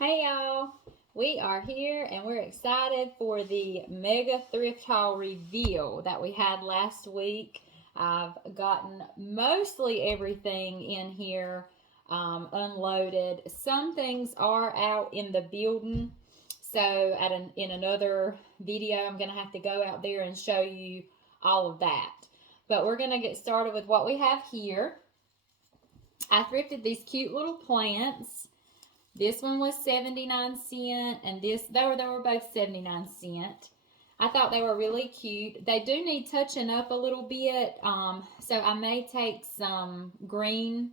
Hey y'all, we are here and we're excited for the mega thrift haul reveal that we had last week. I've gotten mostly everything in here unloaded. Some things are out in the building, so in another video, I'm gonna have to go out there and show you all of that. But we're gonna get started with what we have here. I thrifted these cute little plants. This one was 79 cents, and they were both 79 cents. I thought they were really cute. They do need touching up a little bit, so I may take some green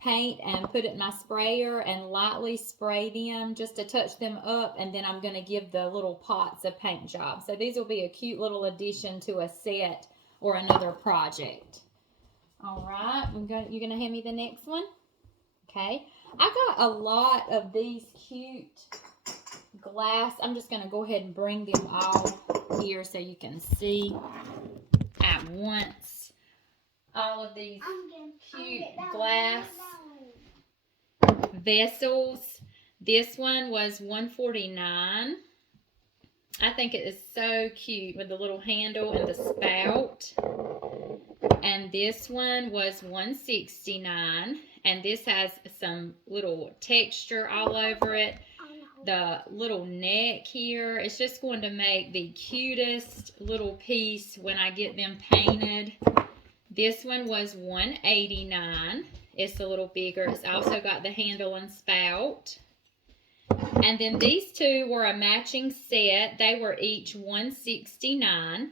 paint and put it in my sprayer and lightly spray them just to touch them up, and then I'm going to give the little pots a paint job. So these will be a cute little addition to a set or another project. All right, you're going to hand me the next one? Okay. I got a lot of these cute glass. I'm just going to go ahead and bring them all here so you can see at once. All of these cute glass vessels. This one was $1.49. I think it is so cute with the little handle and the spout. And this one was $1.69. And this has some little texture all over it. The little neck here, it's just going to make the cutest little piece when I get them painted. This one was $1.89. It's a little bigger. It's also got the handle and spout. And then these two were a matching set. They were each $1.69.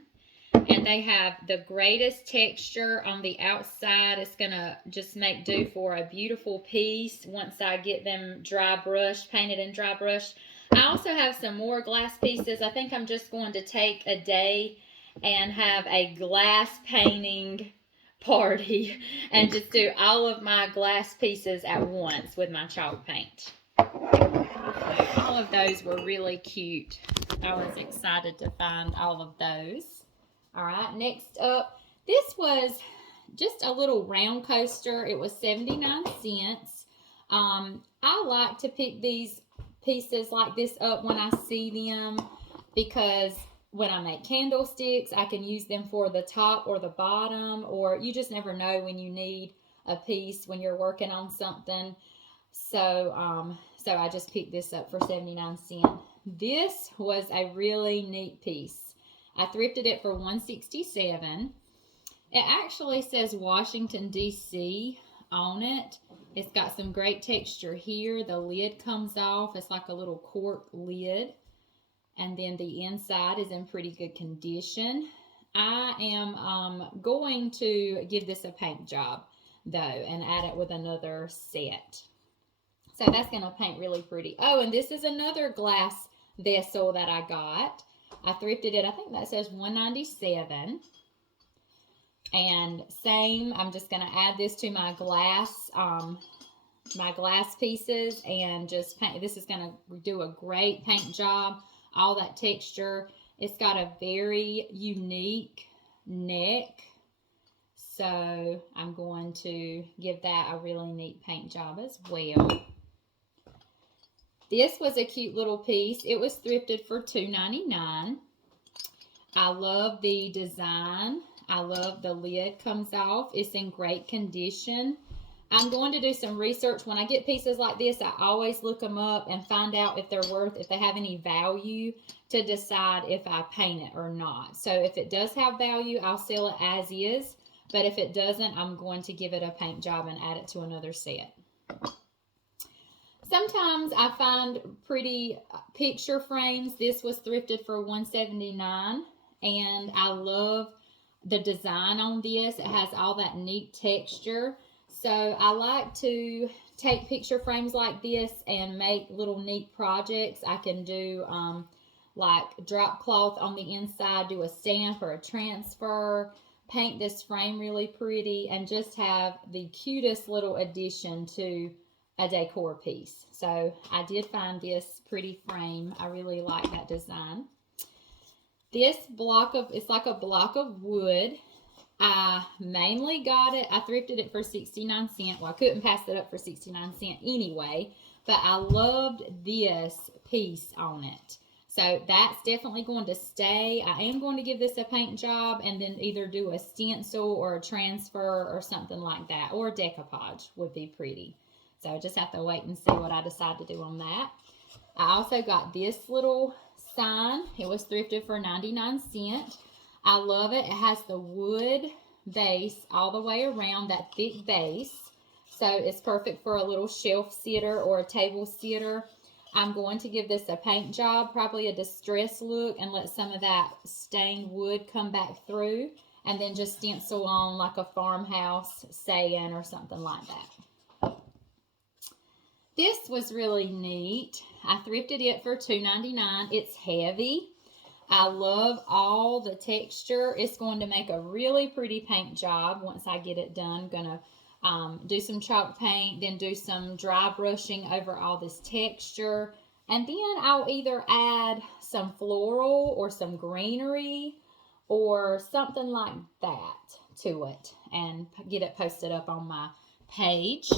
And they have the greatest texture on the outside. It's going to just make do for a beautiful piece once I get them dry brushed, painted and dry brushed. I also have some more glass pieces. I think I'm just going to take a day and have a glass painting party and just do all of my glass pieces at once with my chalk paint. All of those were really cute. I was excited to find all of those. All right, next up, this was just a little round coaster. It was 79 cents. I like to pick these pieces like this up when I see them because when I make candlesticks, I can use them for the top or the bottom, or you just never know when you need a piece when you're working on something. So I just picked this up for 79 cents. This was a really neat piece. I thrifted it for $1.67. It actually says Washington, D.C. on it. It's got some great texture here. The lid comes off. It's like a little cork lid. And then the inside is in pretty good condition. I am going to give this a paint job, though, and add it with another set. So that's going to paint really pretty. Oh, and this is another glass vessel that I got. I thrifted it. I think that says $1.97. And same, I'm just going to add this to my glass pieces and just paint. This is going to do a great paint job. All that texture. It's got a very unique neck. So I'm going to give that a really neat paint job as well. This was a cute little piece. It was thrifted for $2.99. I love the design. I love the lid comes off. It's in great condition. I'm going to do some research. When I get pieces like this, I always look them up and find out if if they have any value to decide if I paint it or not. So if it does have value, I'll sell it as is. But if it doesn't, I'm going to give it a paint job and add it to another set. Sometimes I find pretty picture frames. This was thrifted for $1.79, and I love the design on this. It has all that neat texture. So I like to take picture frames like this and make little neat projects. I can do like drop cloth on the inside, do a stamp or a transfer, paint this frame really pretty, and just have the cutest little addition to a decor piece. So I did find this pretty frame. I really like that design. This it's like a block of wood. I mainly got it, I thrifted it for 69 cents. Well, I couldn't pass it up for 69 cents anyway, but I loved this piece on it. So that's definitely going to stay. I am going to give this a paint job and then either do a stencil or a transfer or something like that. Or a decoupage would be pretty. So I just have to wait and see what I decide to do on that. I also got this little sign. It was thrifted for 99¢. I love it. It has the wood base all the way around, that thick base. So it's perfect for a little shelf sitter or a table sitter. I'm going to give this a paint job, probably a distress look, and let some of that stained wood come back through, and then just stencil on like a farmhouse saying or something like that. This was really neat. I thrifted it for $2.99. It's heavy. I love all the texture. It's going to make a really pretty paint job once I get it done. I'm going to do some chalk paint, then do some dry brushing over all this texture, and then I'll either add some floral or some greenery or something like that to it and get it posted up on my page.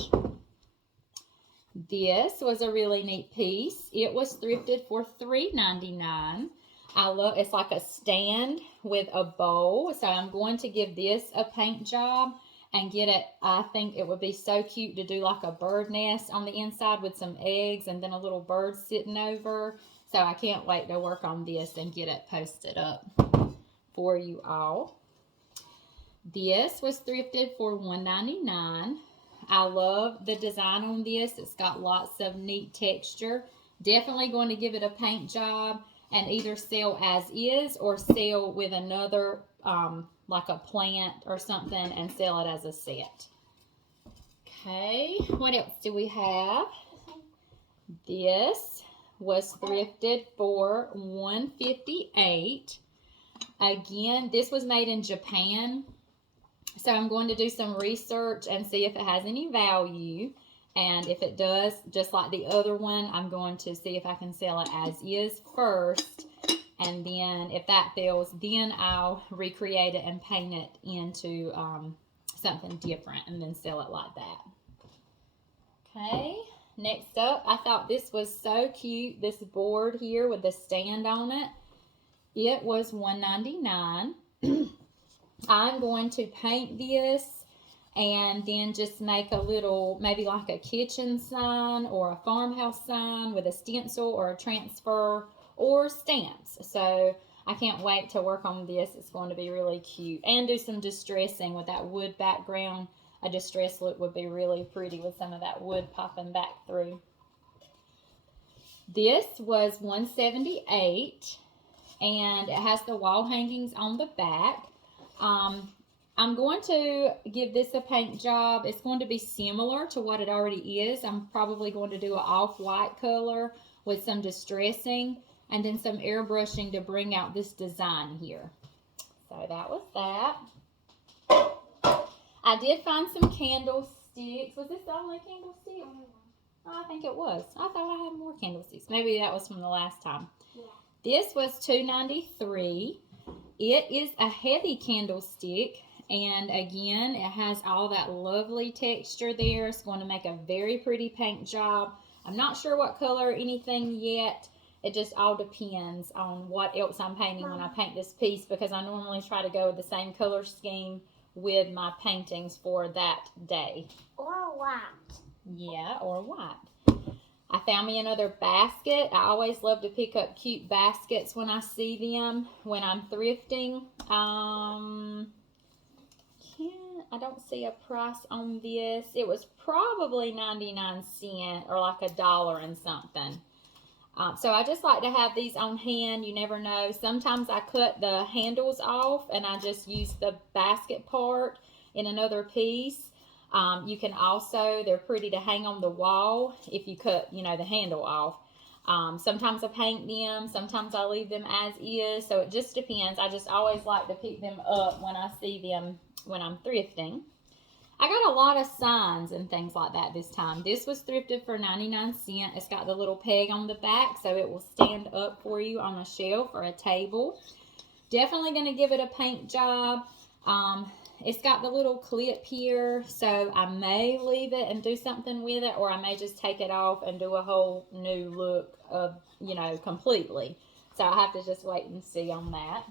This was a really neat piece. It was thrifted for $3.99. I love, it's like a stand with a bowl, so I'm going to give this a paint job and get it. I think it would be so cute to do like a bird nest on the inside with some eggs and then a little bird sitting over. So I can't wait to work on this and get it posted up for you all. This was thrifted for $1.99. I love the design on this. It's got lots of neat texture. Definitely going to give it a paint job and either sell as is or sell with another like a plant or something and sell it as a set. Okay, what else do we have? This was thrifted for $1.58. Again, this was made in Japan. So I'm going to do some research and see if it has any value. And if it does, just like the other one, I'm going to see if I can sell it as is first. And then if that fails, then I'll recreate it and paint it into something different and then sell it like that. Okay, next up, I thought this was so cute, this board here with the stand on it. It was $1.99. I'm going to paint this and then just make a little, maybe like a kitchen sign or a farmhouse sign with a stencil or a transfer or stamps. So I can't wait to work on this. It's going to be really cute. And do some distressing with that wood background. A distress look would be really pretty with some of that wood popping back through. This was $1.78 and it has the wall hangings on the back. I'm going to give this a paint job. It's going to be similar to what it already is. I'm probably going to do an off-white color with some distressing and then some airbrushing to bring out this design here. So that was that. I did find some candlesticks. Was this the only candlestick? Oh, I think it was. I thought I had more candlesticks. Maybe that was from the last time. Yeah. This was $2.93. It is a heavy candlestick. And again, it has all that lovely texture there. It's going to make a very pretty paint job. I'm not sure what color or anything yet. It just all depends on what else I'm painting when I paint this piece, because I normally try to go with the same color scheme with my paintings for that day. Or white. Yeah, or white. I found me another basket. I always love to pick up cute baskets when I see them when I'm thrifting. I don't see a price on this. It was probably 99¢ or like $1 and something. So I just like to have these on hand. You never know. Sometimes I cut the handles off and I just use the basket part in another piece. You can also, they're pretty to hang on the wall if you cut, you know, the handle off. Sometimes I paint them. Sometimes I leave them as is. So it just depends. I just always like to pick them up when I see them when I'm thrifting. I got a lot of signs and things like that this time. This was thrifted for 99¢. It's got the little peg on the back so it will stand up for you on a shelf or a table. Definitely going to give it a paint job. it's got the little clip here, so I may leave it and do something with it, or I may just take it off and do a whole new look of, you know, completely. So I have to just wait and see on that.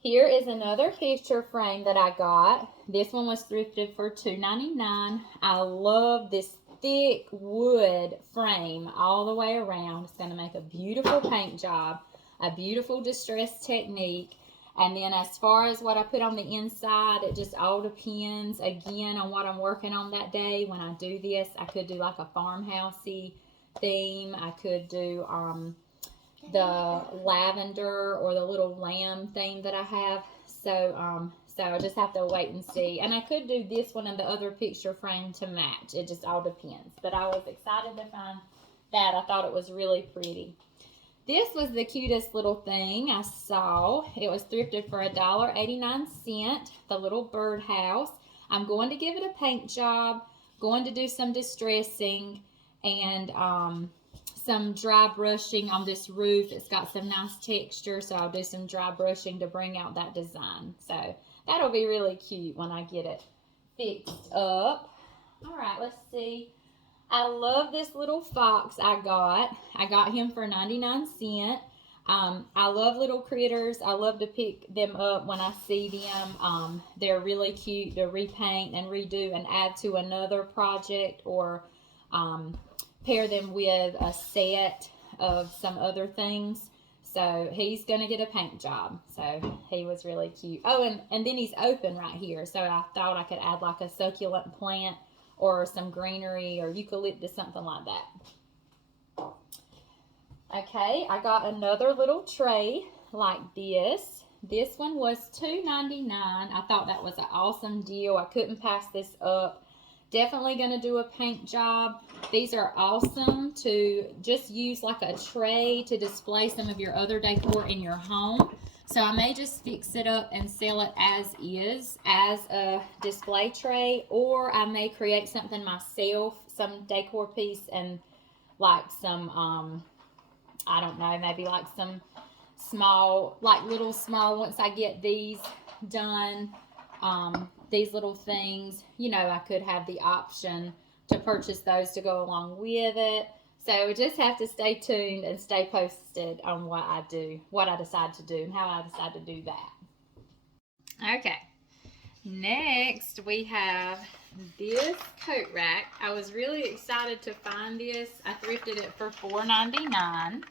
Here is another picture frame that I got. This one was thrifted for $2.99. I love this thick wood frame all the way around. It's going to make a beautiful paint job, a beautiful distress technique. And then as far as what I put on the inside, it just all depends, again, on what I'm working on that day. When I do this, I could do like a farmhousey theme. I could do the lavender or the little lamb theme that I have. So I just have to wait and see. And I could do this one and the other picture frame to match. It just all depends. But I was excited to find that. I thought it was really pretty. This was the cutest little thing I saw. It was thrifted for $1.89, the little birdhouse. I'm going to give it a paint job, going to do some distressing, and some dry brushing on this roof. It's got some nice texture, so I'll do some dry brushing to bring out that design. So that'll be really cute when I get it fixed up. All right, let's see. I love this little fox I got. I got him for 99 cents. I love little critters. I love to pick them up when I see them. They're really cute to repaint and redo and add to another project, or pair them with a set of some other things. So he's going to get a paint job. So he was really cute. Oh, and then he's open right here. So I thought I could add like a succulent plant or some greenery or eucalyptus, something like that. Okay, I got another little tray like this. This one was $2.99. I thought that was an awesome deal. I couldn't pass this up. Definitely going to do a paint job. These are awesome to just use like a tray to display some of your other decor in your home. So I may just fix it up and sell it as is, as a display tray, or I may create something myself, some decor piece, and like some, I don't know, maybe like some small, like little small, once I get these done, these little things, you know, I could have the option to purchase those to go along with it. So we just have to stay tuned and stay posted on what I do, what I decide to do, and how I decide to do that. Okay, next we have this coat rack. I was really excited to find this. I thrifted it for $4.99.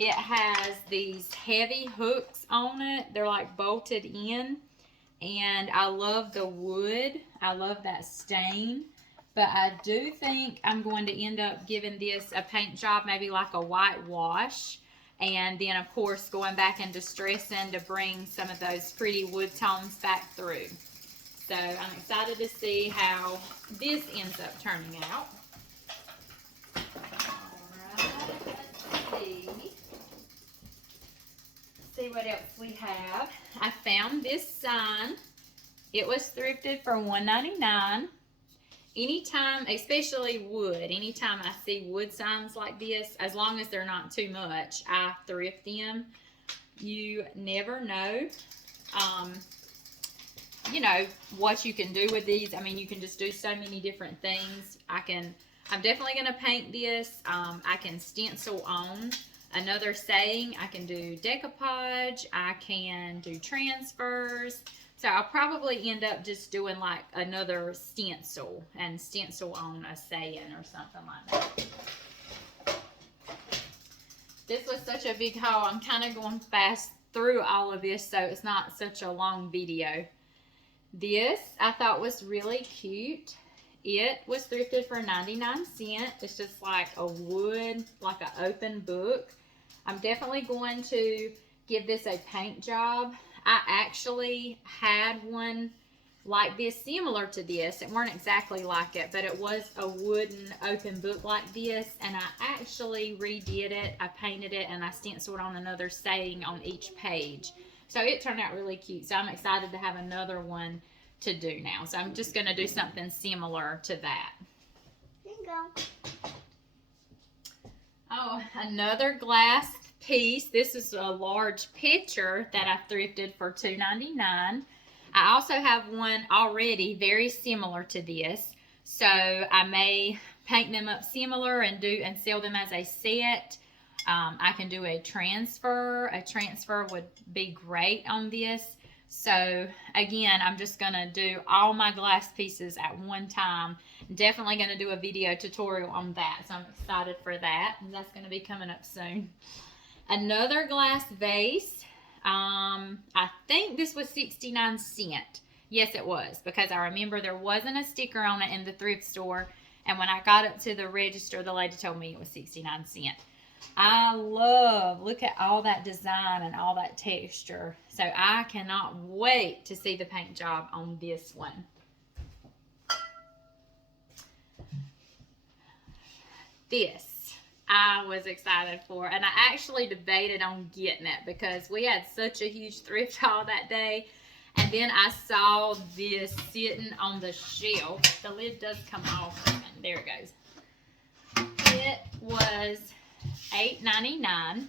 It has these heavy hooks on it. They're like bolted in. And I love the wood. I love that stain. But I do think I'm going to end up giving this a paint job, maybe like a whitewash. And then, of course, going back and distressing to bring some of those pretty wood tones back through. So I'm excited to see how this ends up turning out. Alright, let's see what else we have. I found this sign. It was thrifted for $1.99. Anytime, especially wood, anytime I see wood signs like this, as long as they're not too much, I thrift them. You never know, you know, what you can do with these. I mean, you can just do so many different things. I'm definitely going to paint this. I can stencil on another saying. I can do decoupage. I can do transfers. So I'll probably end up just doing like another stencil and stencil on a saying or something like that. This was such a big haul. I'm kind of going fast through all of this so it's not such a long video. This I thought was really cute. It was thrifted for 99 cents. It's just like a wood, like an open book. I'm definitely going to give this a paint job. I actually had one like this, similar to this. It weren't exactly like it, but it was a wooden open book like this, and I actually redid it. I painted it, and I stenciled on another saying on each page. So it turned out really cute. So I'm excited to have another one to do now. So I'm just going to do something similar to that. Bingo. Oh, another glass piece. This is a large pitcher that I thrifted for $2.99. I also have one already very similar to this, so I may paint them up similar and sell them as a set. I can do a transfer. A transfer would be great on this. So again, I'm just going to do all my glass pieces at one time. Definitely going to do a video tutorial on that. So I'm excited for that. And that's going to be coming up soon. Another glass vase. I think this was 69 cents. Yes, it was. Because I remember there wasn't a sticker on it in the thrift store. And when I got up to the register, the lady told me it was 69 cents. Look at all that design and all that texture. So I cannot wait to see the paint job on this one. This I was excited for, and I actually debated on getting it because we had such a huge thrift haul that day. And then I saw this sitting on the shelf. The lid does come off, and there it goes. It was $8.99,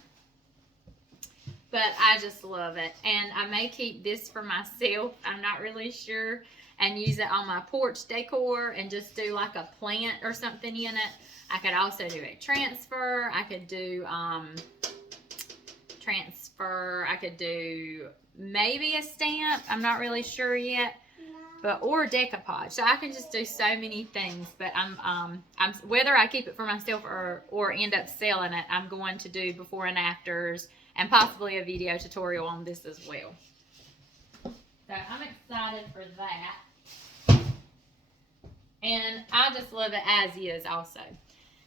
but I just love it, and I may keep this for myself. I'm not really sure, and use it on my porch decor and just do like a plant or something in it. I could also do a transfer. I could do I could do maybe a stamp. I'm not really sure yet. Or decoupage. So I can just do so many things, but I'm whether I keep it for myself or end up selling it, I'm going to do before and afters and possibly a video tutorial on this as well. So I'm excited for that. And I just love it as is also.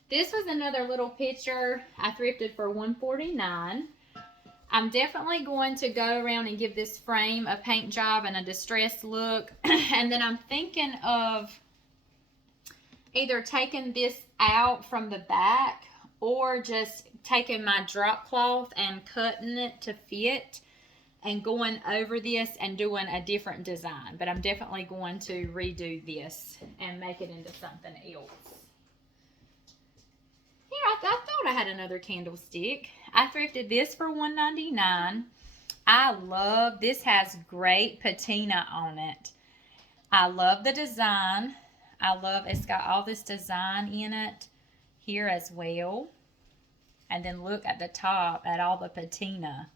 This was another little picture I thrifted for $1.49. I'm definitely going to go around and give this frame a paint job and a distressed look. And then I'm thinking of either taking this out from the back or just taking my drop cloth and cutting it to fit and going over this and doing a different design. But I'm definitely going to redo this and make it into something else. Here, I thought I had another candlestick. I thrifted this for $1.99. I love, this has great patina on it. I love the design. I love, it's got all this design in it here as well. And then look at the top at all the patina.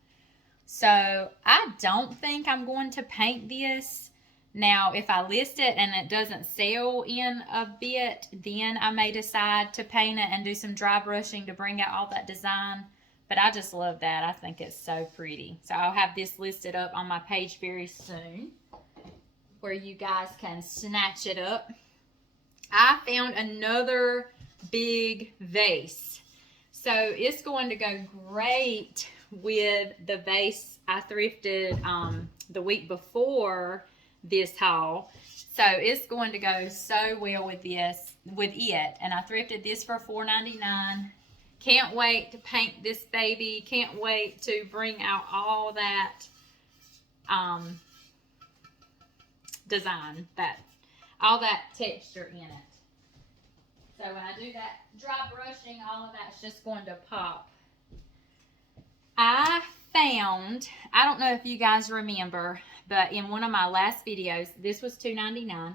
So I don't think I'm going to paint this. Now, if I list it and it doesn't sell in a bit, then I may decide to paint it and do some dry brushing to bring out all that design. But I just love that. I think it's so pretty. So I'll have this listed up on my page very soon where you guys can snatch it up. I found another big vase. So it's going to go great with the vase I thrifted the week before this haul. So it's going to go so well with this, and I thrifted this for $4.99. Can't wait to paint this baby. Can't wait to bring out all that design, all that texture in it. So when I do that dry brushing, all of that's just going to pop. I don't know if you guys remember, but in one of my last videos, this was $2.99,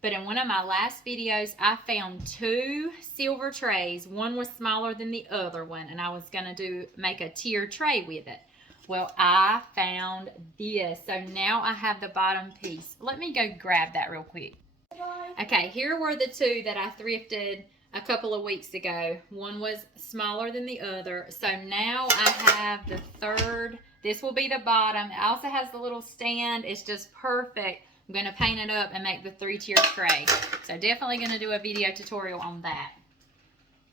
but in one of my last videos, I found 2 silver trays. One was smaller than the other one, and I was going to make a tier tray with it. Well, I found this, so now I have the bottom piece. Let me go grab that real quick. Okay, here were the 2 that I thrifted a couple of weeks ago. One was smaller than the other. So now I have the third. This will be the bottom. It also has the little stand. It's just perfect. I'm going to paint it up and make the 3-tier tray. So definitely going to do a video tutorial on that.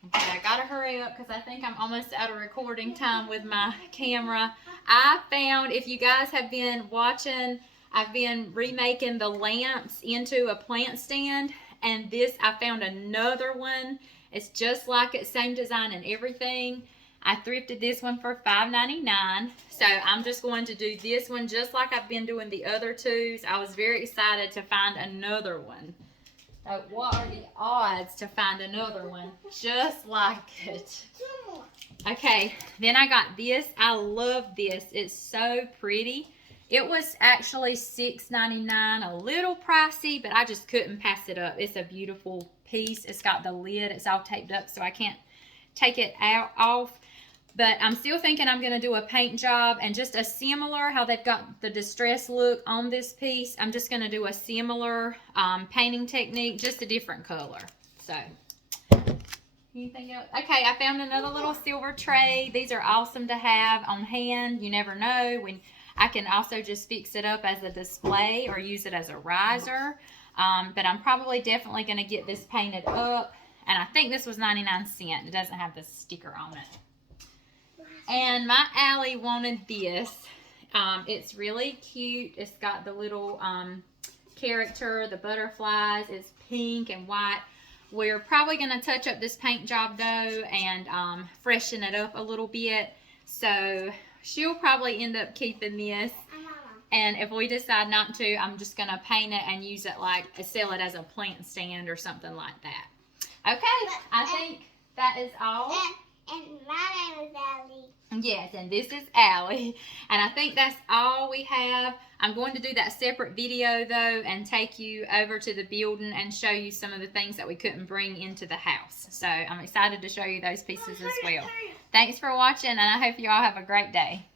Okay, I got to hurry up because I think I'm almost out of recording time with my camera. I found, if you guys have been watching, I've been remaking the lamps into a plant stand. And this, I found another one. It's just like it, same design and everything. I thrifted this one for $5.99. So I'm just going to do this one just like I've been doing the other 2s. I was very excited to find another one. What are the odds to find another one just like it? Okay, then I got this. I love this. It's so pretty. It was actually $6.99, a little pricey, but I just couldn't pass it up. It's a beautiful piece. It's got the lid. It's all taped up, so I can't take it off. But I'm still thinking I'm going to do a paint job and just a similar, how they've got the distress look on this piece. I'm just going to do a similar painting technique, just a different color. So, anything else? Okay, I found another little silver tray. These are awesome to have on hand. You never know. When I can also just fix it up as a display or use it as a riser. But I'm probably definitely going to get this painted up. And I think this was 99¢. It doesn't have the sticker on it. And my Allie wanted this. It's really cute. It's got the little character, the butterflies. It's pink and white. We're probably going to touch up this paint job though and freshen it up a little bit. So she'll probably end up keeping this. And if we decide not to, I'm just going to paint it and use it like, sell it as a plant stand or something like that. Okay, I think that is all. And my name is Allie. Yes, and this is Allie. And I think that's all we have. I'm going to do that separate video, though, and take you over to the building and show you some of the things that we couldn't bring into the house. So I'm excited to show you those pieces as well. Thanks for watching, and I hope you all have a great day.